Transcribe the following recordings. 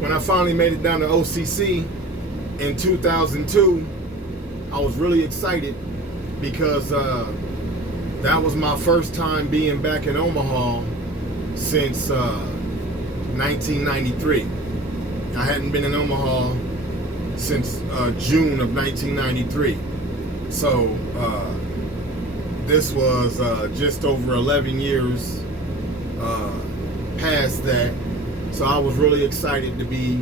when I finally made it down to OCC in 2002, I was really excited because that was my first time being back in Omaha since 1993. I hadn't been in Omaha since June of 1993. So this was just over 11 years past that. So I was really excited to be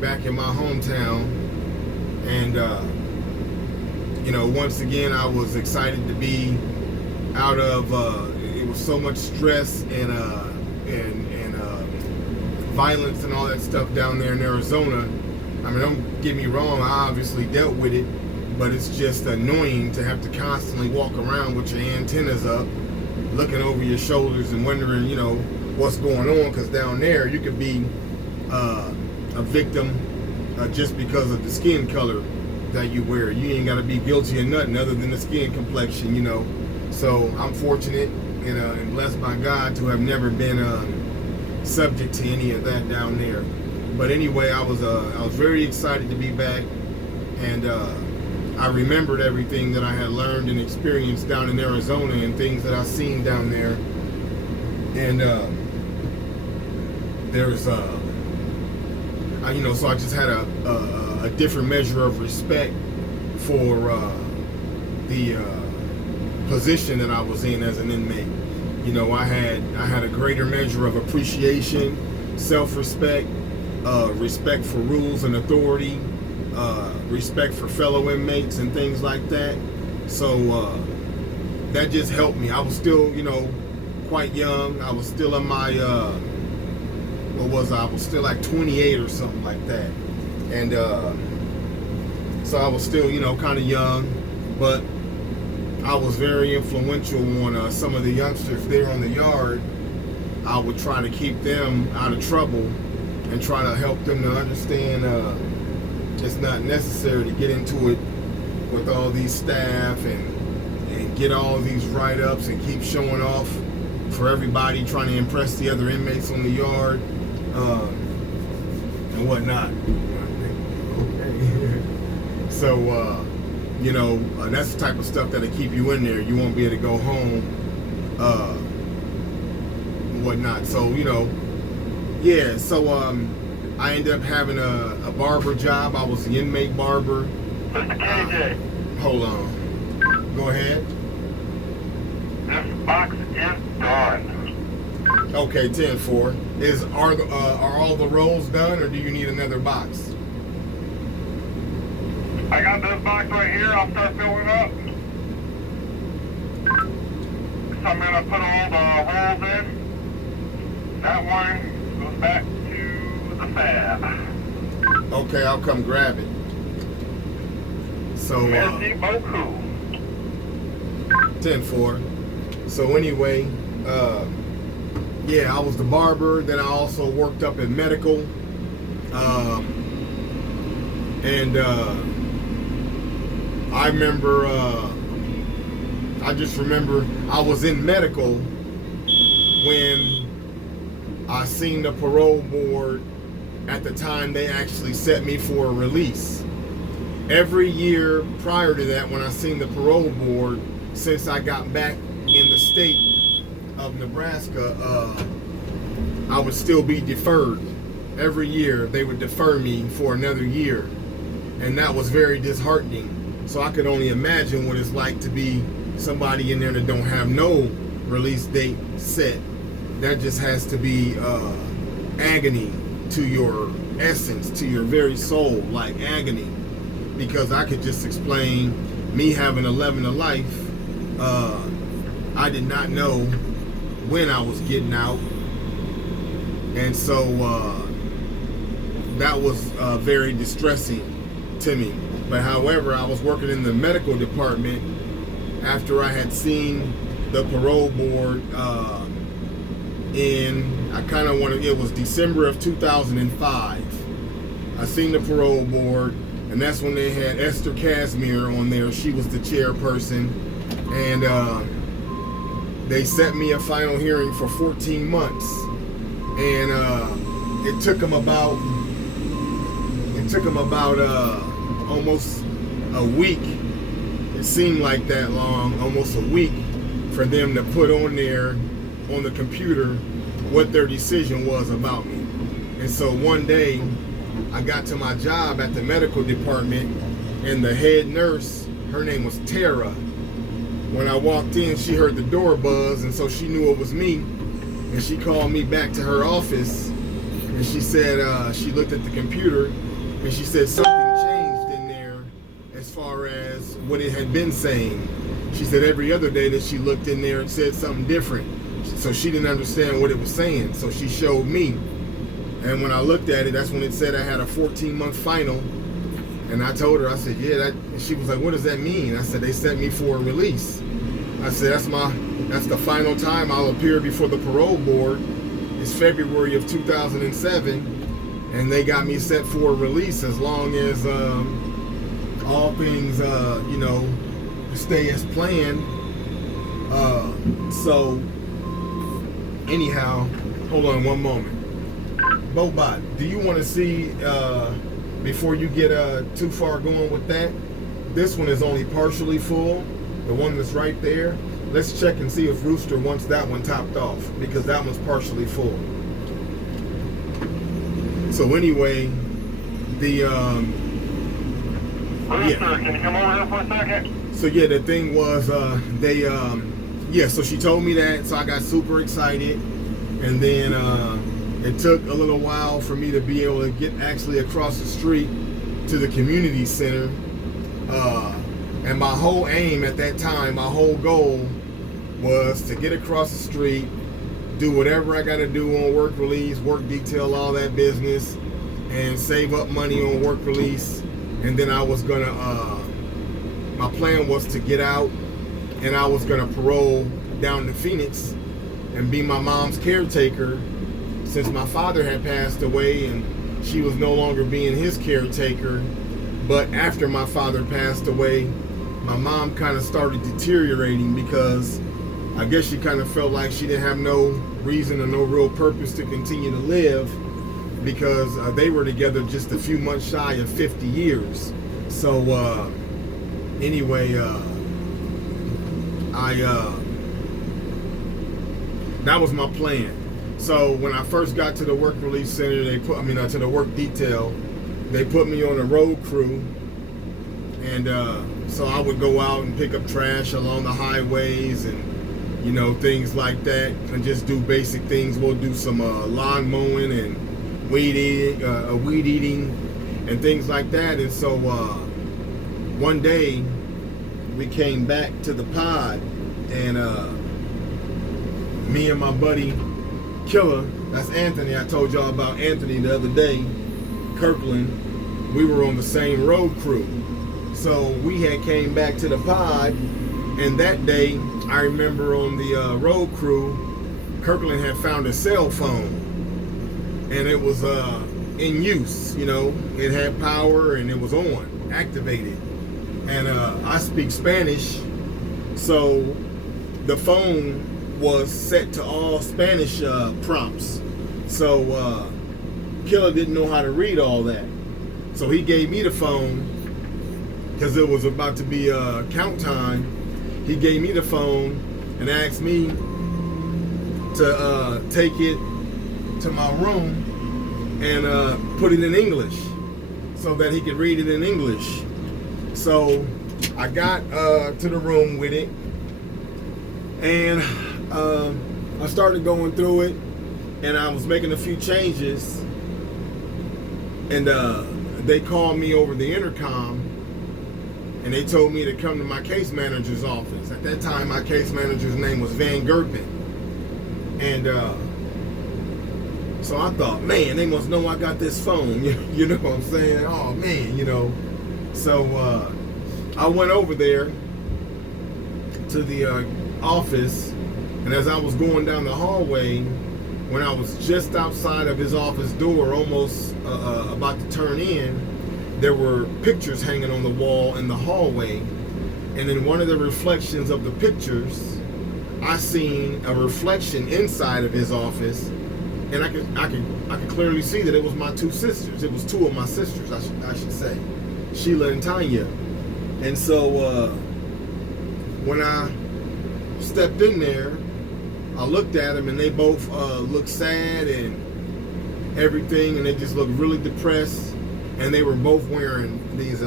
back in my hometown. And, you know, once again, I was excited to be out of, it was so much stress and violence and all that stuff down there in Arizona. I mean, don't get me wrong, I obviously dealt with it, but it's just annoying to have to constantly walk around with your antennas up, looking over your shoulders and wondering, you know, what's going on, because down there you could be a victim just because of the skin color that you wear. You ain't got to be guilty of nothing other than the skin complexion, you know. So I'm fortunate and blessed by God to have never been subject to any of that down there. But anyway, I was very excited to be back, and I remembered everything that I had learned and experienced down in Arizona and things that I seen down there. And there's you know, so I just had a different measure of respect for the position that I was in as an inmate. You know, I had a greater measure of appreciation, self-respect, respect for rules and authority, respect for fellow inmates and things like that. So that just helped me. I was still, you know, quite young. I was still in my what was I? I was still like 28 or something like that. And so I was still, you know, kind of young, but I was very influential on some of the youngsters there on the yard. I would try to keep them out of trouble and try to help them to understand it's not necessary to get into it with all these staff and get all these write-ups and keep showing off for everybody, trying to impress the other inmates on the yard and whatnot. So you know, that's the type of stuff that'll keep you in there. You won't be able to go home and whatnot. So, you know, yeah, so I ended up having a barber job. I was the inmate barber. Mr. KJ. Hold on. Go ahead. This box is done. Okay, 10-4. Are all the rolls done, or do you need another box? I got this box right here. I'll start filling up. So I'm going to put all the rolls in. That one goes back to the fab. Okay, I'll come grab it. So, Merci beaucoup. 10-4. So anyway, yeah, I was the barber. Then I also worked up in medical. I remember, I just remember I was in medical when I seen the parole board. At the time, they actually set me for a release. Every year prior to that, when I seen the parole board, since I got back in the state of Nebraska, I would still be deferred. Every year, they would defer me for another year. And that was very disheartening. So I could only imagine what it's like to be somebody in there that don't have no release date set. That just has to be agony to your essence, to your very soul, like agony. Because I could just explain me having 11 to life. I did not know when I was getting out. And so that was very distressing to me. But however, I was working in the medical department after I had seen the parole board it was December of 2005. I seen the parole board, and that's when they had Esther Casimir on there. She was the chairperson, and they set me a final hearing for 14 months. And it took them about it took them about almost a week. It seemed like that long, almost a week, for them to put on there on the computer what their decision was about me. And so one day I got to my job at the medical department, and the head nurse, her name was Tara. When I walked in, she heard the door buzz, and so she knew it was me. And she called me back to her office, and she said, she looked at the computer, and she said something changed in there as far as what it had been saying. She said every other day that she looked in there, it said something different. So she didn't understand what it was saying. So she showed me. And when I looked at it, that's when it said I had a 14-month final. And I told her, I said, yeah, that. And she was like, what does that mean? I said, they sent me for a release. I said, that's the final time I'll appear before the parole board. It's February of 2007. And they got me set for a release as long as all things, stay as planned. So anyhow, hold on one moment. Bobot, do you want to see, before you get too far going with that, this one is only partially full, the one that's right there. Let's check and see if Rooster wants that one topped off, because that one's partially full. So anyway, the Rooster, can you come over here for a second? So yeah, the thing was, so she told me that, so I got super excited, and then it took a little while for me to be able to get actually across the street to the community center. And my whole aim at that time, my whole goal was to get across the street, do whatever I got to do on work release, work detail, all that business, and save up money on work release. And then I was going to, my plan was to get out, and I was going to parole down to Phoenix and be my mom's caretaker, since my father had passed away and she was no longer being his caretaker. But after my father passed away, my mom kind of started deteriorating, because I guess she kind of felt like she didn't have no reason or no real purpose to continue to live, because they were together just a few months shy of 50 years. So anyway, that was my plan. So when I first got to the work release center, to the work detail, they put me on a road crew, and so I would go out and pick up trash along the highways and things like that, and just do basic things. We'll do some lawn mowing and weed eating and things like that. And so one day we came back to the pod, and me and my buddy Killer, that's Anthony, I told y'all about Anthony the other day, Kirkland, we were on the same road crew. So we had came back to the pod, and that day I remember on the road crew, Kirkland had found a cell phone, and it was in use. It had power and it was on, activated. And I speak Spanish, so the phone was set to all Spanish prompts. So Killer didn't know how to read all that. So he gave me the phone, because it was about to be count time. He gave me the phone and asked me to take it to my room and put it in English so that he could read it in English. So I got to the room with it, and I started going through it, and I was making a few changes, and they called me over the intercom, and they told me to come to my case manager's office. At that time, my case manager's name was Van Gerpen. And so I thought, man, they must know I got this phone. You know what I'm saying? Oh, man, So I went over there to the office, and as I was going down the hallway, when I was just outside of his office door, almost about to turn in, there were pictures hanging on the wall in the hallway. And in one of the reflections of the pictures, I seen a reflection inside of his office, and I could clearly see that it was my two sisters. It was two of my sisters, I should say, Sheila and Tanya. And so when I stepped in there, I looked at them, and they both looked sad and everything, and they just looked really depressed. And they were both wearing these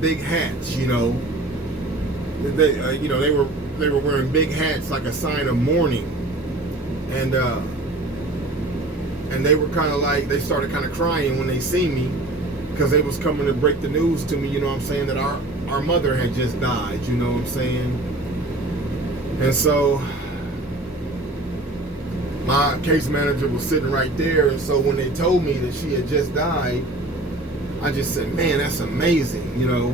big hats, you know. They were wearing big hats like a sign of mourning, and they were kind of like, they started kind of crying when they see me, because they was coming to break the news to me, you know what I'm saying, that our mother had just died, you know what I'm saying. And so my case manager was sitting right there, and so when they told me that she had just died, I just said, man, that's amazing, you know.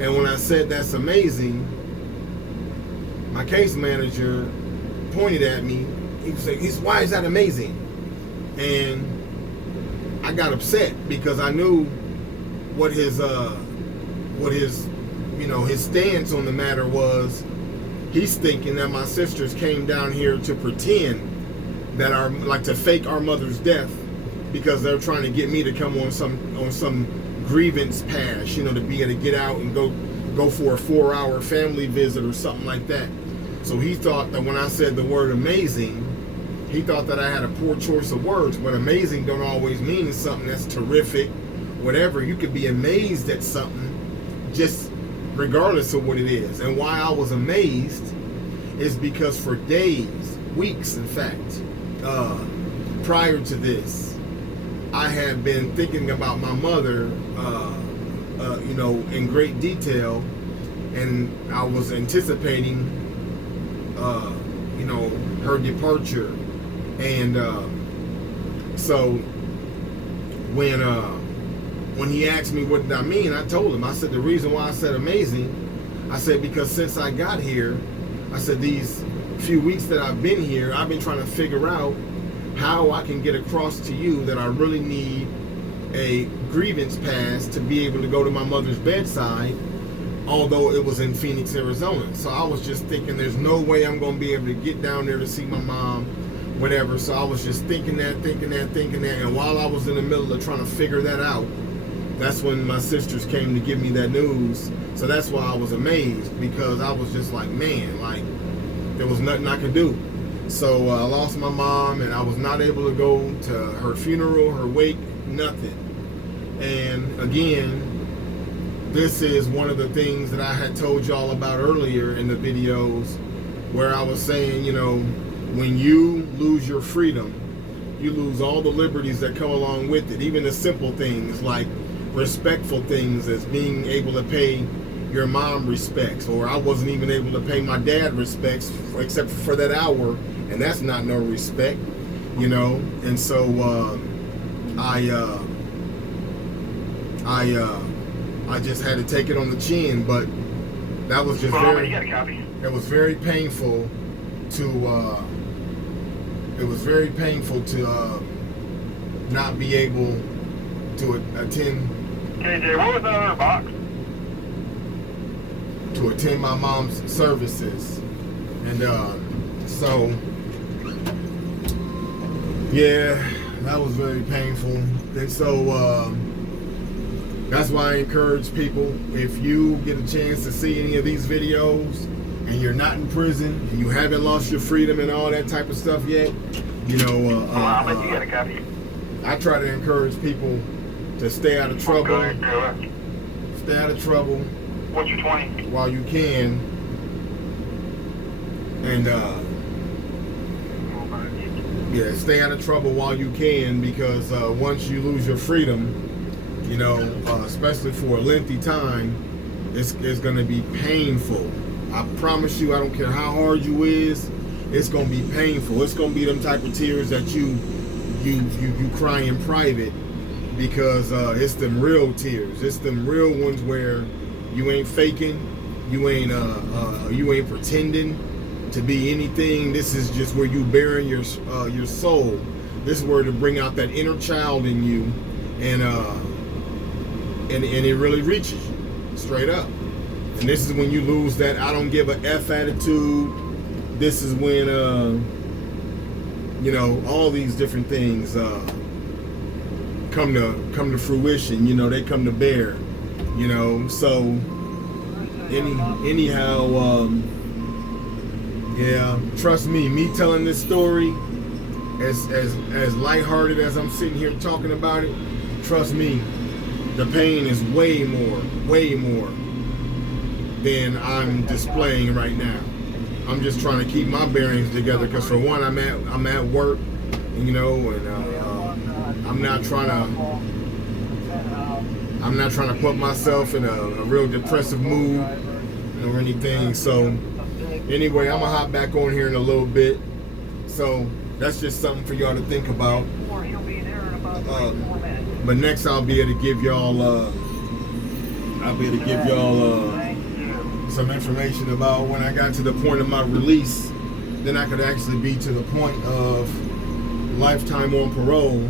And when I said that's amazing, my case manager pointed at me. He was like, why is that amazing? And I got upset because I knew what his his stance on the matter was. He's thinking that my sisters came down here to pretend that to fake our mother's death, because they're trying to get me to come on some grievance pass, you know, to be able to get out and go for a 4-hour family visit or something like that. So he thought that when I said the word amazing, he thought that I had a poor choice of words. But amazing don't always mean something that's terrific, whatever. You could be amazed at something just regardless of what it is. And why I was amazed is because for days, weeks in fact, prior to this, I had been thinking about my mother, in great detail, and I was anticipating, her departure. And so when he asked me what did I mean, I told him. I said the reason why I said amazing, I said because since I got here, I said these few weeks that I've been here, I've been trying to figure out how I can get across to you that I really need a grievance pass to be able to go to my mother's bedside, although it was in Phoenix, Arizona. So I was just thinking there's no way I'm going to be able to get down there to see my mom, whatever. So I was just thinking that. And while I was in the middle of trying to figure that out, that's when my sisters came to give me that news. So that's why I was amazed, because I was just like, man, like there was nothing I could do. So I lost my mom, and I was not able to go to her funeral, her wake, nothing. And again, this is one of the things that I had told y'all about earlier in the videos, where I was saying, you know, when you lose your freedom, you lose all the liberties that come along with it, even the simple things like respectful things as being able to pay your mom respects, or I wasn't even able to pay my dad respects except for that hour, and that's not no respect, you know. And so I just had to take it on the chin, but that was just it was very painful to not be able to attend. KJ, what was that other box? To attend my mom's services. And so yeah, that was very painful. And so that's why I encourage people, if you get a chance to see any of these videos and you're not in prison and you haven't lost your freedom and all that type of stuff yet, you know, I'll bet you got a copy. I try to encourage people to stay out of trouble. Okay. Stay out of trouble. What's your 20? While you can. And stay out of trouble while you can, because once you lose your freedom, you know, especially for a lengthy time, it's going to be painful. I promise you, I don't care how hard you is, it's going to be painful. It's going to be them type of tears that you cry in private, because it's them real tears. It's them real ones where you ain't faking, you ain't pretending to be anything. This is just where you bearing your soul. This is where to bring out that inner child in you, and it really reaches you straight up. And this is when you lose that I don't give a F attitude. This is when you know, all these different things come to fruition. You know, they come to bear. You know, so anyhow, yeah. Trust me telling this story, as lighthearted as I'm sitting here talking about it, trust me, the pain is way more than I'm displaying right now. I'm just trying to keep my bearings together because for one, I'm at work, you know, and I'm not trying to put myself in a real depressive mood or anything. So anyway, I'm gonna hop back on here in a little bit. So that's just something for y'all to think about. But next I'll be able to give y'all some information about when I got to the point of my release. Then I could actually be to the point of lifetime on parole,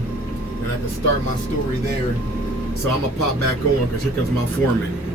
and I could start my story there. So I'm gonna pop back on because here comes my foreman.